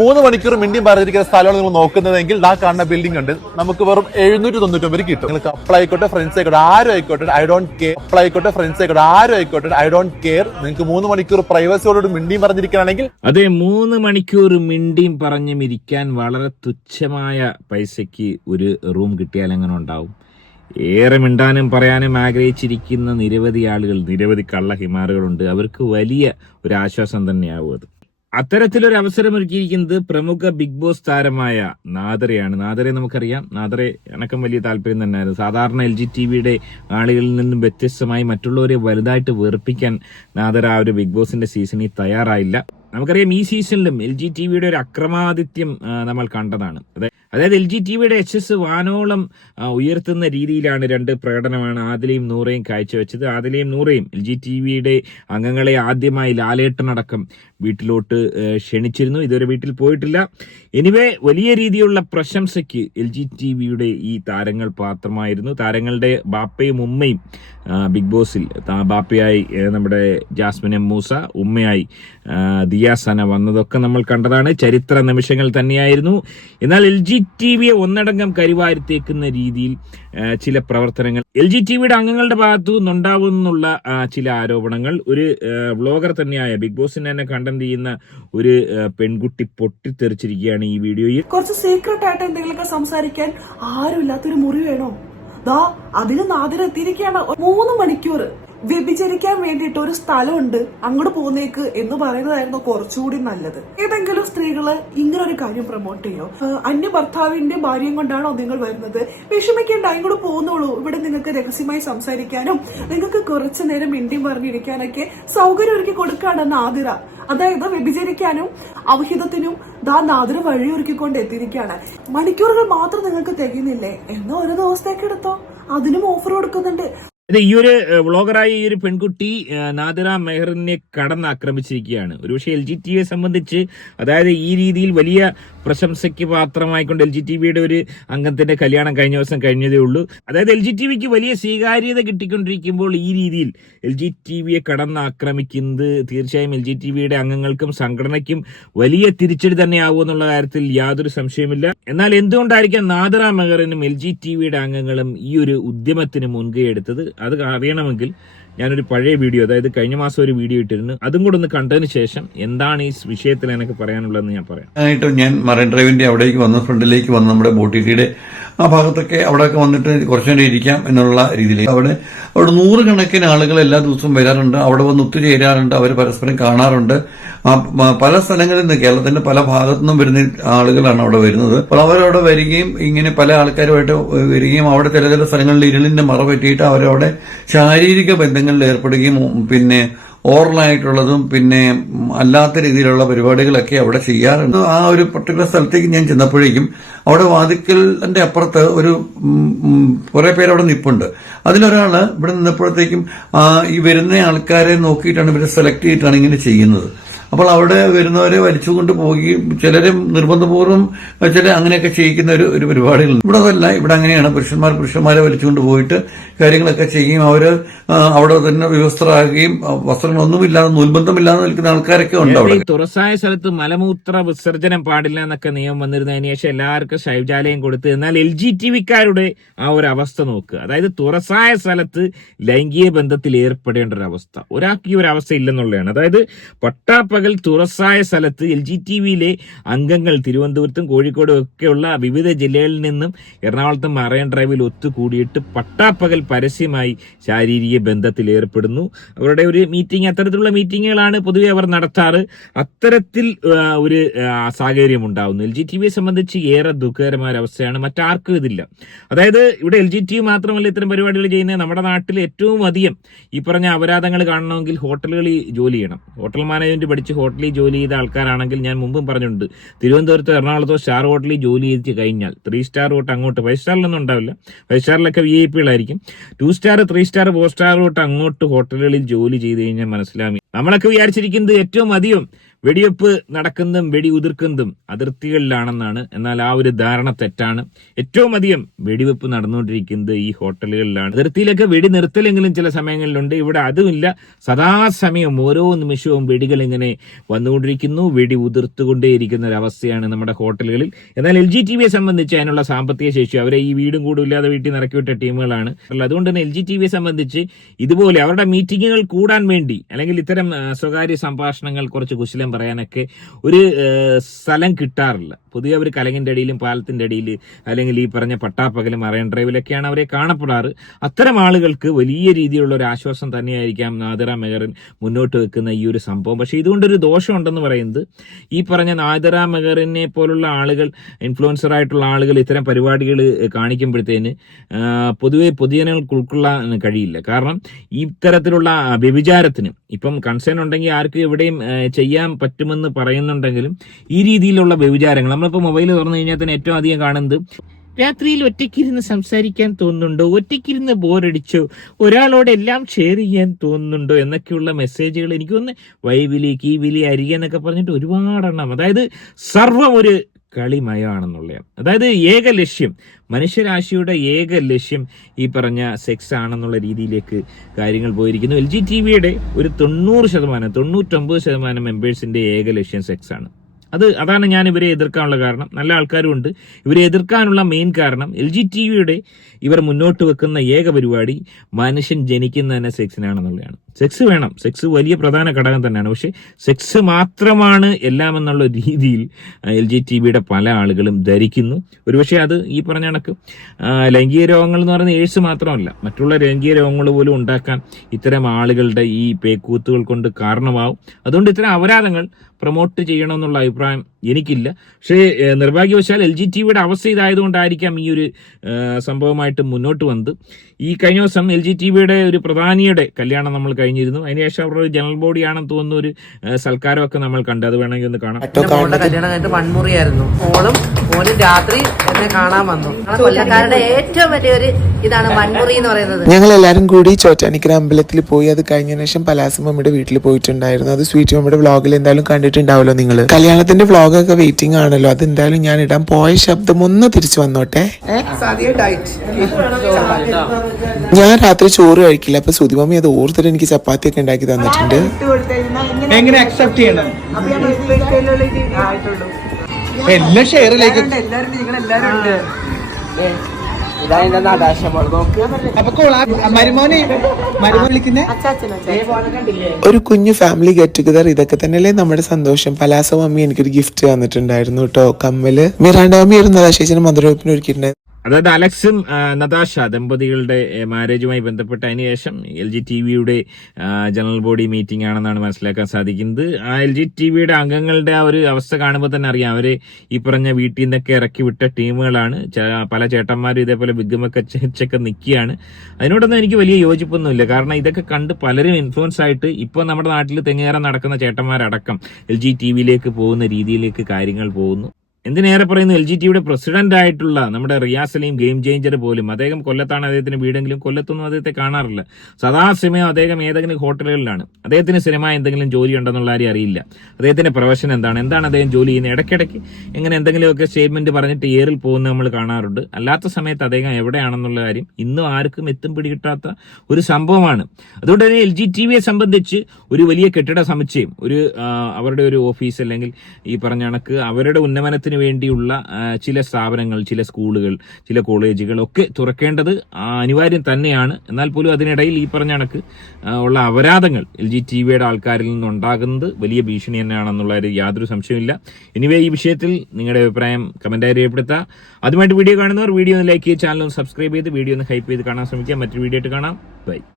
മൂന്ന് മണിക്കൂർ മിണ്ടിയും പറഞ്ഞിരിക്കുന്ന സ്ഥലമാണ് നിങ്ങൾ നോക്കുന്നതെങ്കിൽ ആ കാണുന്ന ബിൽഡിംഗ് ഉണ്ട്. നമുക്ക് വെറും എഴുന്നൂറ്റി തൊണ്ണൂറ്റൊമ്പത് കിട്ടും. നിങ്ങൾക്ക് അപ്ലൈ ആയിക്കോട്ടെ ഫ്രണ്ട്സ് ആയിക്കോട്ടെ ആരും ആയിക്കോട്ടെ ഐ ഡോണ്ട് കെയർ അപ്ലൈ ആയിക്കോട്ടെ ഫ്രണ്ട്സ് ആയിക്കോട്ടെ ആരും ആയിക്കോട്ടെ ഐ ഡോണ്ട് കെയർ നിങ്ങൾക്ക് മൂന്ന് മണിക്കൂർ പ്രൈവസിയോട് മിണ്ടിയും പറഞ്ഞിരിക്കുകയാണെങ്കിൽ അതെ മൂന്ന് മണിക്കൂർ മിണ്ടിയും പറഞ്ഞും ഇരിക്കാൻ വളരെ തുച്ഛമായ പൈസയ്ക്ക് ഒരു റൂം കിട്ടിയാൽ എങ്ങനെ ഉണ്ടാവും? ഏറെ മിണ്ടാനും പറയാനും ആഗ്രഹിച്ചിരിക്കുന്ന നിരവധി ആളുകൾ നിരവധി കള്ള ഹിമാറുകളുണ്ട് അവർക്ക് വലിയ ഒരു ആശ്വാസം തന്നെയാവും അത്. അത്തരത്തിലൊരു അവസരം ഒരുക്കിയിരിക്കുന്നത് പ്രമുഖ ബിഗ് ബോസ് താരമായ നാദറയാണ്. നാദറെ നമുക്കറിയാം. നാദറെ എനക്കും വലിയ താല്പര്യം തന്നെയായിരുന്നു. സാധാരണ എൽ ജി ടി വിയുടെ ആളുകളിൽ നിന്നും വ്യത്യസ്തമായി മറ്റുള്ളവരെ വലുതായിട്ട് വേർപ്പിക്കാൻ നാദറ ആ ഒരു ബിഗ് ബോസിന്റെ സീസണിൽ തയ്യാറായില്ല. നമുക്കറിയാം ഈ സീസണിലും എൽ ജി ടി വിയുടെ ഒരു അക്രമാദിത്യം നമ്മൾ കണ്ടതാണ്. അതെ- അതായത് എൽ ജി ടി വിയുടെ എച്ച് എസ് വാനോളം ഉയർത്തുന്ന രീതിയിലാണ് രണ്ട് പ്രകടനമാണ് ആദിലയും നൂറയും കാഴ്ചവെച്ചത്. ആദിലയും നൂറയും എൽ ജി ടി വിയുടെ അംഗങ്ങളെ ആദ്യമായി ലാലേട്ടനടക്കം വീട്ടിലോട്ട് ക്ഷണിച്ചിരുന്നു. ഇതുവരെ വീട്ടിൽ പോയിട്ടില്ല. എനിവേ വലിയ രീതിയിലുള്ള പ്രശംസയ്ക്ക് എൽ ജി ടി വിയുടെ ഈ താരങ്ങൾ പാത്രമായിരുന്നു. താരങ്ങളുടെ ബാപ്പയും ഉമ്മയും ബിഗ് ബോസിൽ ബാപ്പയായി നമ്മുടെ ജാസ്മിൻ എം മൂസ ഉമ്മയായി ആ, ദിയ വന്നതൊക്കെ നമ്മൾ കണ്ടതാണ്. ചരിത്ര നിമിഷങ്ങൾ തന്നെയായിരുന്നു. എന്നാൽ എൽ ജി ടി വിയെ ഒന്നടങ്കം കരിവാരിത്തേക്കുന്ന രീതിയിൽ ചില പ്രവർത്തനങ്ങൾ. എൽ ജി ടി വിയുടെ അംഗങ്ങളുടെ ഭാഗത്തു നിന്നുണ്ടാവുന്നുള്ള ചില ആരോപണങ്ങൾ. ഒരു വ്ളോഗർ തന്നെയായ ബിഗ് ബോസിന് തന്നെ കണ്ടന്റ് ചെയ്യുന്ന ഒരു പെൺകുട്ടി പൊട്ടിത്തെറിച്ചിരിക്കുകയാണ് ഈ വീഡിയോയിൽ. കുറച്ച് സീക്രട്ട് ആയിട്ട് എന്തെങ്കിലുമൊക്കെ സംസാരിക്കാൻ ആരുമില്ലാത്തൊരു മുറി വേണോ? ദാ അതിന് നാദിന് എത്തിയിരിക്കുകയാണ്. മൂന്ന് മണിക്കൂർ വ്യഭിചരിക്കാൻ വേണ്ടിയിട്ട് ഒരു സ്ഥലമുണ്ട് അങ്ങോട്ട് പോകുന്നേക്ക് എന്ന് പറയുന്നതായിരുന്നു കുറച്ചുകൂടി നല്ലത്. ഏതെങ്കിലും സ്ത്രീകൾ ഇങ്ങനെ ഒരു കാര്യം പ്രൊമോട്ട് ചെയ്യോ? അന്യ ഭർത്താവിന്റെ ഭാര്യയും കൊണ്ടാണോ നിങ്ങൾ വരുന്നത്? വിഷമിക്കേണ്ട അങ്ങോട്ട് പോകുന്നുള്ളൂ ഇവിടെ നിങ്ങൾക്ക് രഹസ്യമായി സംസാരിക്കാനും നിങ്ങൾക്ക് കുറച്ചു നേരം മിണ്ടിയും പറഞ്ഞിരിക്കാനൊക്കെ സൗകര്യം ഒരുക്കി കൊടുക്കാണെന്ന് ആതിര. അതായത് വ്യഭിചരിക്കാനും അവഹിതത്തിനും ദാ നാദിര വഴിയൊരുക്കിക്കൊണ്ട് എത്തിയിരിക്കുകയാണ്. മണിക്കൂറുകൾ മാത്രം നിങ്ങൾക്ക് തികയുന്നില്ലേ? എന്നാ ഒരു ദിവസത്തേക്ക് എടുത്തോ. അതിനും ഓഫർ കൊടുക്കുന്നുണ്ട്. ഇത് ഈ ഒരു വ്ളോഗറായ ഈ ഒരു പെൺകുട്ടി നാദിറ മെഹറിനെ കടന്ന് ആക്രമിച്ചിരിക്കുകയാണ് ഒരുപക്ഷെ എൽ ജി ടി വിയെ സംബന്ധിച്ച് അതായത് ഈ രീതിയിൽ വലിയ പ്രശംസയ്ക്ക് പാത്രമായിക്കൊണ്ട് എൽ ജി ടി വിയുടെ ഒരു അംഗത്തിന്റെ കല്യാണം കഴിഞ്ഞ ദിവസം കഴിഞ്ഞതേ ഉള്ളൂ. അതായത് എൽ ജി ടി വിക്ക് വലിയ സ്വീകാര്യത കിട്ടിക്കൊണ്ടിരിക്കുമ്പോൾ ഈ രീതിയിൽ എൽ ജി ടി വിയെ കടന്ന് ആക്രമിക്കുന്നത് തീർച്ചയായും എൽ ജി ടി വിയുടെ അംഗങ്ങൾക്കും സംഘടനയ്ക്കും വലിയ തിരിച്ചടി തന്നെയാവും എന്നുള്ള കാര്യത്തിൽ യാതൊരു സംശയമില്ല എന്നാൽ എന്തുകൊണ്ടായിരിക്കാം നാദിറ മെഹറിനും എൽ ജി ടി വിയുടെ അംഗങ്ങളും ഈ ഒരു ഉദ്യമത്തിന് മുൻകൈ എടുത്തത്? അത് അറിയണമെങ്കിൽ ഞാനൊരു പഴയ വീഡിയോ അതായത് കഴിഞ്ഞ മാസം ഒരു വീഡിയോ ഇട്ടിരുന്നു. അതും കൂടെ ഒന്ന് കണ്ടതിന് ശേഷം എന്താണ് ഈ വിഷയത്തിൽ എനിക്ക് പറയാനുള്ളതെന്ന് ഞാൻ പറയാം. ഞാൻ മറൈൻ ഡ്രൈവിന്റെ അവിടേക്ക് വന്ന് ഫ്രണ്ടിലേക്ക് വന്ന് നമ്മുടെ ബോട്ടിറ്റിയുടെ ആ ഭാഗത്തൊക്കെ അവിടെയൊക്കെ വന്നിട്ട് കുറച്ചു നേരം ഇരിക്കാം എന്നുള്ള രീതിയിൽ അവിടെ അവിടെ നൂറുകണക്കിന് ആളുകൾ എല്ലാ ദിവസവും വരാറുണ്ട്. അവിടെ വന്ന് ഒത്തുചേരാറുണ്ട് അവർ പരസ്പരം കാണാറുണ്ട്. പല സ്ഥലങ്ങളിൽ നിന്ന് കേരളത്തിന്റെ പല ഭാഗത്തു നിന്നും വരുന്ന ആളുകളാണ് അവിടെ വരുന്നത്. അപ്പോൾ അവരവിടെ വരികയും ഇങ്ങനെ പല ആൾക്കാരുമായിട്ട് വരികയും അവിടെ ചില ചില സ്ഥലങ്ങളിൽ ഇരുളിന്റെ മറ പറ്റിയിട്ട് അവരവിടെ ശാരീരിക ബന്ധങ്ങളിൽ ഏർപ്പെടുകയും പിന്നെ ഓറലായിട്ടുള്ളതും പിന്നെ അല്ലാത്ത രീതിയിലുള്ള പരിപാടികളൊക്കെ അവിടെ ചെയ്യാറുണ്ട്. ആ ഒരു പർട്ടിക്കുലർ സ്ഥലത്തേക്ക് ഞാൻ ചെന്നപ്പോഴേക്കും അവിടെ വാതിക്കലിന്റെ അപ്പുറത്ത് ഒരു കുറെ പേര് അവിടെ നിപ്പുണ്ട്. അതിലൊരാൾ ഇവിടെ നിന്നപ്പോഴത്തേക്കും ഈ വരുന്ന ആൾക്കാരെ നോക്കിയിട്ടാണ് ഇവരെ സെലക്ട് ചെയ്തിട്ടാണ് ഇങ്ങനെ ചെയ്യുന്നത്. അപ്പോൾ അവിടെ വരുന്നവരെ വലിച്ചുകൊണ്ട് പോവുകയും ചിലരും നിർബന്ധപൂർവം ചില അങ്ങനെയൊക്കെ ചെയ്യിക്കുന്ന ഒരു ഒരു പരിപാടികളുണ്ട്. ഇവിടെ അതല്ല ഇവിടെ അങ്ങനെയാണ്. പുരുഷന്മാർ പുരുഷന്മാരെ വലിച്ചുകൊണ്ട് പോയിട്ട് കാര്യങ്ങളൊക്കെ ചെയ്യും. അവർ അവിടെ തന്നെ വ്യവസ്ഥരാകുകയും വസ്ത്രങ്ങളൊന്നുമില്ലാതെ നൂൽബന്ധമില്ലാതെ നിൽക്കുന്ന ആൾക്കാരൊക്കെ ഉണ്ട് അവിടെ. തുറസായ സ്ഥലത്ത് മലമൂത്ര വിസർജനം പാടില്ല എന്നൊക്കെ നിയമം വന്നിരുന്നതിന് ശേഷം എല്ലാവർക്കും ശൗചാലയം കൊടുത്ത് എന്നാൽ എൽ ജി ടി വിക്കാരുടെ ആ ഒരു അവസ്ഥ നോക്കുക അതായത് തുറസായ സ്ഥലത്ത് ലൈംഗിക ബന്ധത്തിൽ ഏർപ്പെടേണ്ട ഒരു അവസ്ഥ. ഒരാൾക്ക് ഈ ഒരു അവസ്ഥ ഇല്ലെന്നുള്ളതാണ്. അതായത് പട്ടാപ്പകൽ തുറസായ സ്ഥലത്ത് എൽ ജി ടി വിയിലെ അംഗങ്ങൾ തിരുവനന്തപുരത്തും കോഴിക്കോടും ഒക്കെയുള്ള വിവിധ ജില്ലകളിൽ നിന്നും എറണാകുളത്തും മറൈൻ ഡ്രൈവിൽ ഒത്തുകൂടിയിട്ട് പട്ടാപ്പകൽ പരസ്യമായി ശാരീരിക ബന്ധത്തിൽ ഏർപ്പെടുന്നു. അവരുടെ ഒരു മീറ്റിംഗ് അത്തരത്തിലുള്ള മീറ്റിങ്ങുകളാണ് പൊതുവെ അവർ നടത്താറ്. അത്തരത്തിൽ ഒരു സാഹചര്യം ഉണ്ടാകുന്നു എൽ ജി ടി വിയെ സംബന്ധിച്ച് ഏറെ ദുഃഖകരമായ അവസ്ഥയാണ്. മറ്റാർക്കും ഇതില്ല. അതായത് ഇവിടെ എൽ ജി ടി മാത്രമല്ല ഇത്തരം പരിപാടികൾ ചെയ്യുന്നത്. നമ്മുടെ നാട്ടിൽ ഏറ്റവും അധികം ഈ പറഞ്ഞ അപരാധങ്ങൾ കാണണമെങ്കിൽ ഹോട്ടലുകളിൽ ജോലി ചെയ്യണം. ഹോട്ടൽ മാനേജ്മെന്റ് പഠിച്ച് ഹോട്ടലിൽ ജോലി ചെയ്ത ആൾക്കാരാണെങ്കിൽ ഞാൻ മുമ്പും പറഞ്ഞിട്ടുണ്ട്. തിരുവനന്തപുരത്തോ എറണാകുളത്തോ സ്റ്റാർ ഹോട്ടലിൽ ജോലി ചെയ്ത് കഴിഞ്ഞാൽ ത്രീ സ്റ്റാർ തൊട്ട് അങ്ങോട്ട് ഫൈവ് സ്റ്റാറിലൊന്നും ഉണ്ടാവില്ല. ഫൈവ് സ്റ്റാറിലൊക്കെ V I പികളായിരിക്കും two star three star four star തൊട്ട് അങ്ങോട്ട് ഹോട്ടലുകളിൽ ജോലി ചെയ്ത് കഴിഞ്ഞാൽ മനസ്സിലാമി നമ്മളൊക്കെ വിചാരിച്ചിരിക്കുന്നത് ഏറ്റവും അധികം വെടിവെപ്പ് നടക്കുന്നതും വെടി ഉതിർക്കുന്നതും അതിർത്തികളിലാണെന്നാണ്. എന്നാൽ ആ ഒരു ധാരണ തെറ്റാണ്. ഏറ്റവും അധികം വെടിവെപ്പ് നടന്നുകൊണ്ടിരിക്കുന്നത് ഈ ഹോട്ടലുകളിലാണ്. അതിർത്തിയിലൊക്കെ വെടി നിർത്തലെങ്കിലും ചില സമയങ്ങളിലുണ്ട്. ഇവിടെ അതുമില്ല. സദാസമയം ഓരോ നിമിഷവും വെടികൾ ഇങ്ങനെ വന്നുകൊണ്ടിരിക്കുന്നു. വെടി ഉതിർത്തുകൊണ്ടേയിരിക്കുന്ന ഒരു അവസ്ഥയാണ് നമ്മുടെ ഹോട്ടലുകളിൽ. എന്നാൽ എൽ ജി ടി വിയെ സംബന്ധിച്ച് അതിനുള്ള സാമ്പത്തിക ശേഷി അവരെ ഈ വീടും കൂടും ഇല്ലാതെ വീട്ടിൽ നിറക്കിവിട്ട വിട്ട ടീമുകളാണ് അതുകൊണ്ട് തന്നെ എൽ ജി ടി വിയെ സംബന്ധിച്ച് ഇതുപോലെ അവരുടെ മീറ്റിങ്ങുകൾ കൂടാൻ വേണ്ടി അല്ലെങ്കിൽ ഇത്തരം സ്വകാര്യ സംഭാഷണങ്ങൾ കുറച്ച് കുശലം പറയാനൊക്കെ ഒരു സ്ഥലം കിട്ടാറില്ല. പൊതുവെ അവർ കലങ്ങിന്റെ അടിയിലും പാലത്തിന്റെ അടിയിൽ അല്ലെങ്കിൽ ഈ പറഞ്ഞ പട്ടാപ്പകലും മറൈൻ ഡ്രൈവിലൊക്കെയാണ് അവരെ കാണപ്പെടാറ്. അത്തരം ആളുകൾക്ക് വലിയ രീതിയിലുള്ള ഒരു ആശ്വാസം തന്നെയായിരിക്കാം നാദിറ മെഹറിൻ മുന്നോട്ട് വെക്കുന്ന ഈ ഒരു സംഭവം. പക്ഷേ ഇതുകൊണ്ടൊരു ദോഷമുണ്ടെന്ന് പറയുന്നത് ഈ പറഞ്ഞ നാദിറ മെഹറിനെ പോലുള്ള ആളുകൾ ഇൻഫ്ലുവൻസർ ആയിട്ടുള്ള ആളുകൾ ഇത്തരം പരിപാടികൾ കാണിക്കുമ്പോഴത്തേന് പൊതുവെ പൊതുജനങ്ങൾക്ക് ഉൾക്കൊള്ളാൻ കഴിയില്ല. കാരണം ഇത്തരത്തിലുള്ള വ്യഭിചാരത്തിന് ഇപ്പം കൺസേൺ ഉണ്ടെങ്കിൽ ആർക്കും എവിടെയും ചെയ്യാൻ പറ്റുമെന്ന് പറയുന്നുണ്ടെങ്കിലും ഈ രീതിയിലുള്ള വ്യഭിചാരങ്ങൾ നമ്മളിപ്പോൾ മൊബൈൽ തുറന്നു കഴിഞ്ഞാൽ തന്നെ ഏറ്റവും അധികം കാണുന്നത് രാത്രിയിൽ ഒറ്റയ്ക്കിരുന്ന് സംസാരിക്കാൻ തോന്നുന്നുണ്ടോ? ഒറ്റയ്ക്കിരുന്ന് ബോറടിച്ചോ ഒരാളോട് എല്ലാം ഷെയർ ചെയ്യാൻ തോന്നുന്നുണ്ടോ? എന്നൊക്കെയുള്ള മെസ്സേജുകൾ എനിക്ക് തോന്നുന്നു വൈവിലി കീവിലി അരികെ എന്നൊക്കെ പറഞ്ഞിട്ട് ഒരുപാടെണ്ണം. അതായത് സർവം ഒരു കളിമയമാണെന്നുള്ളതാണ്. അതായത് ഏക ലക്ഷ്യം മനുഷ്യരാശിയുടെ ഏക ലക്ഷ്യം ഈ പറഞ്ഞ സെക്സ് ആണെന്നുള്ള രീതിയിലേക്ക് കാര്യങ്ങൾ പോയിരിക്കുന്നു. എൽ ജി ടി വിയുടെ ഒരു തൊണ്ണൂറ് ശതമാനം തൊണ്ണൂറ്റൊമ്പത് ശതമാനം മെമ്പേഴ്സിന്റെ ഏക ലക്ഷ്യം സെക്സ് ആണ്. അത് അതാണ് ഞാൻ ഇവരെ എതിർക്കാനുള്ള കാരണം. നല്ല ആൾക്കാരും ഉണ്ട്. ഇവരെ എതിർക്കാനുള്ള മെയിൻ കാരണം എൽ ജി ടി വിയുടെ ഇവർ മുന്നോട്ട് വെക്കുന്ന ഏക പരിപാടി മനുഷ്യൻ ജനിക്കുന്ന തന്നെ സെക്സിനാണെന്നുള്ളതാണ് സെക്സ് വേണം. സെക്സ് വലിയ പ്രധാന ഘടകം തന്നെയാണ്. പക്ഷേ സെക്സ് മാത്രമാണ് എല്ലാം എന്നുള്ള രീതിയിൽ എൽ ജി ടി വിയുടെ പല ആളുകളും ധരിക്കുന്നു. ഒരുപക്ഷെ അത് ഈ പറഞ്ഞ കണക്ക് ലൈംഗിക രോഗങ്ങൾ എന്ന് പറയുന്നത് എയ്ഡ്സ് മാത്രമല്ല മറ്റുള്ള ലൈംഗിക രോഗങ്ങൾ പോലും ഉണ്ടാക്കാൻ ഇത്തരം ആളുകളുടെ ഈ പേക്കൂത്തുകൾ കൊണ്ട് കാരണമാവും. അതുകൊണ്ട് ഇത്തരം അപരാധങ്ങൾ പ്രൊമോട്ട് ചെയ്യണമെന്നുള്ള അഭിപ്രായം എനിക്കില്ല. പക്ഷേ നിർഭാഗ്യവശാൽ എൽ ജി ടി വിയുടെ അവസ്ഥ ഇതായതുകൊണ്ടായിരിക്കാം ഈ ഒരു സംഭവമായിട്ട് മുന്നോട്ട് വന്നത്. ഈ കഴിഞ്ഞ ദിവസം എൽ ജി ടി വിയുടെ ഒരു പ്രധാനിയുടെ കല്യാണം നമ്മൾ കഴിഞ്ഞിരുന്നു. അതിനുശേഷം അവരുടെ ഒരു ജനറൽ ബോഡിയാണെന്ന് തോന്നുന്ന ഒരു സൽക്കാരമൊക്കെ നമ്മൾ കണ്ടു. അത് വേണമെങ്കിൽ ഒന്ന് കാണാം. കല്യാണം കഴിഞ്ഞിട്ട് മൺമുറിയായിരുന്നു മോളും മോനും രാത്രി എന്നെ കാണാൻ വന്നു. കൊല്ലക്കാരുടെ ഏറ്റവും വലിയൊരു ഇതാണ് മൺമുറി എന്ന് പറയുന്നത്. ഞങ്ങൾ എല്ലാവരും കൂടി ചോറ്റാനിക്കര അമ്പലത്തിൽ പോയി. അത് കഴിഞ്ഞ ശേഷം പലാസം മമ്മിയുടെ വീട്ടിൽ പോയിട്ടുണ്ടായിരുന്നു. അത് സ്വീറ്റ് മമ്മിയുടെ വ്ളോഗിൽ എന്തായാലും കണ്ടിട്ടുണ്ടാവല്ലോ നിങ്ങൾ കല്യാണത്തിന്റെ വ്ളോഗൊക്കെ വെയിറ്റിംഗ് ആണല്ലോ. അത് എന്തായാലും ഞാൻ ഇടാൻ പോയ ശബ്ദം ഒന്ന് തിരിച്ചു വന്നോട്ടെ. ഞാൻ രാത്രി ചോറ് കഴിക്കില്ല. അപ്പൊ സുതിമമ്മി അത് ഓർത്തിട്ട് എനിക്ക് ചപ്പാത്തി ഒക്കെ ഉണ്ടാക്കി തന്നിട്ടുണ്ട്. എങ്ങനെ അക്സെപ്റ്റ് ചെയ്യണം? എല്ലാം ഷെയറിലേക്ക്. ഒരു കുഞ്ഞു ഫാമിലി ഗെറ്റ് ടുഗദർ ഇതൊക്കെ തന്നെയല്ലേ നമ്മുടെ സന്തോഷം. പലാസ മമ്മി എനിക്കൊരു ഗിഫ്റ്റ് തന്നിട്ടുണ്ടായിരുന്നു കേട്ടോ കമ്മൽ. മിറാണ്ട മമ്മി ആയിരുന്നു ശേഷം മധുരപ്പിന് ഒരുക്കിയിട്ടുണ്ടായിരുന്നു അതായത് അലക്സും നതാഷ ദമ്പതികളുടെ മാരേജുമായി ബന്ധപ്പെട്ട അതിനുശേഷം എൽ ജി ടി വിയുടെ ജനറൽ ബോഡി മീറ്റിംഗ് ആണെന്നാണ് മനസ്സിലാക്കാൻ സാധിക്കുന്നത്. ആ എൽ ജി ടി വിയുടെ അംഗങ്ങളുടെ ആ ഒരു അവസ്ഥ കാണുമ്പോൾ തന്നെ അറിയാം. അവർ ഈ പറഞ്ഞ വീട്ടിൽ നിന്നൊക്കെ ഇറക്കി വിട്ട ടീമുകളാണ്. പല ചേട്ടന്മാരും ഇതേപോലെ ബിഗ്ഗമൊക്കെ ചെച്ചൊക്കെ നിൽക്കുകയാണ്. അതിനോടൊന്നും എനിക്ക് വലിയ യോജിപ്പൊന്നുമില്ല. കാരണം ഇതൊക്കെ കണ്ട് പലരും ഇൻഫ്ലുവൻസ് ആയിട്ട് ഇപ്പോൾ നമ്മുടെ നാട്ടിൽ തെങ്ങേറാൻ നടക്കുന്ന ചേട്ടന്മാരടക്കം എൽ ജി ടി വിയിലേക്ക് പോകുന്ന രീതിയിലേക്ക് കാര്യങ്ങൾ പോകുന്നു. എന്തിനേറെ പറയുന്നു? എൽ ജി ടിയുടെ പ്രസിഡന്റ് ആയിട്ടുള്ള നമ്മുടെ റിയാസ് അലീം ഗെയിം ചേഞ്ചർ പോലും അദ്ദേഹം കൊല്ലത്താണ് അദ്ദേഹത്തിന് വീടെങ്കിലും കൊല്ലത്തൊന്നും അദ്ദേഹത്തെ കാണാറില്ല. സദാസമയം അദ്ദേഹം ഏതെങ്കിലും ഹോട്ടലുകളിലാണ്. അദ്ദേഹത്തിന് സിനിമ എന്തെങ്കിലും ജോലി ഉണ്ടെന്നുള്ള കാര്യം അറിയില്ല. അദ്ദേഹത്തിന്റെ പ്രൊഫഷൻ എന്താണ്? എന്താണ് അദ്ദേഹം ജോലി ചെയ്യുന്നത്? ഇടയ്ക്കിടയ്ക്ക് ഇങ്ങനെ എന്തെങ്കിലുമൊക്കെ സ്റ്റേറ്റ്മെന്റ് പറഞ്ഞിട്ട് ഏറിൽ പോകുന്ന നമ്മൾ കാണാറുണ്ട്. അല്ലാത്ത സമയത്ത് അദ്ദേഹം എവിടെയാണെന്നുള്ള കാര്യം ഇന്നും ആർക്കും എത്തും പിടികിട്ടാത്ത ഒരു സംഭവമാണ്. അതുകൊണ്ട് തന്നെ എൽ ജി ടി വിയെ സംബന്ധിച്ച് ഒരു വലിയ കെട്ടിട സമുച്ചയം ഒരു അവരുടെ ഒരു ഓഫീസ് അല്ലെങ്കിൽ ഈ പറഞ്ഞ കണക്ക് അവരുടെ ഉന്നമനത്തിന് വേണ്ടിയുള്ള ചില സ്ഥാപനങ്ങൾ ചില സ്കൂളുകൾ ചില കോളേജുകൾ ഒക്കെ തുറക്കേണ്ടത് അനിവാര്യം തന്നെയാണ്. എന്നാൽ പോലും അതിനിടയിൽ ഈ പറഞ്ഞ കണക്ക് ഉള്ള അപരാധങ്ങൾ എൽ ജി ടി വിയുടെ ആൾക്കാരിൽ നിന്നുണ്ടാകുന്നത് വലിയ ഭീഷണി തന്നെയാണെന്നുള്ള ഒരു യാതൊരു സംശയമില്ല എനിവേ ഈ വിഷയത്തിൽ നിങ്ങളുടെ അഭിപ്രായം കമന്റായി രേഖപ്പെടുത്തുക. അതുമായിട്ട് വീഡിയോ കാണുന്നവർ വീഡിയോ ഒന്ന് ലൈക്ക് ചെയ്ത് ചാനൽ ഒന്ന് സബ്സ്ക്രൈബ് ചെയ്ത് വീഡിയോ ഒന്ന് ഹൈപ്പ് ചെയ്ത് കാണാൻ ശ്രമിക്കുക. മറ്റൊരു വീഡിയോ ആയിട്ട് കാണാം. ബൈ.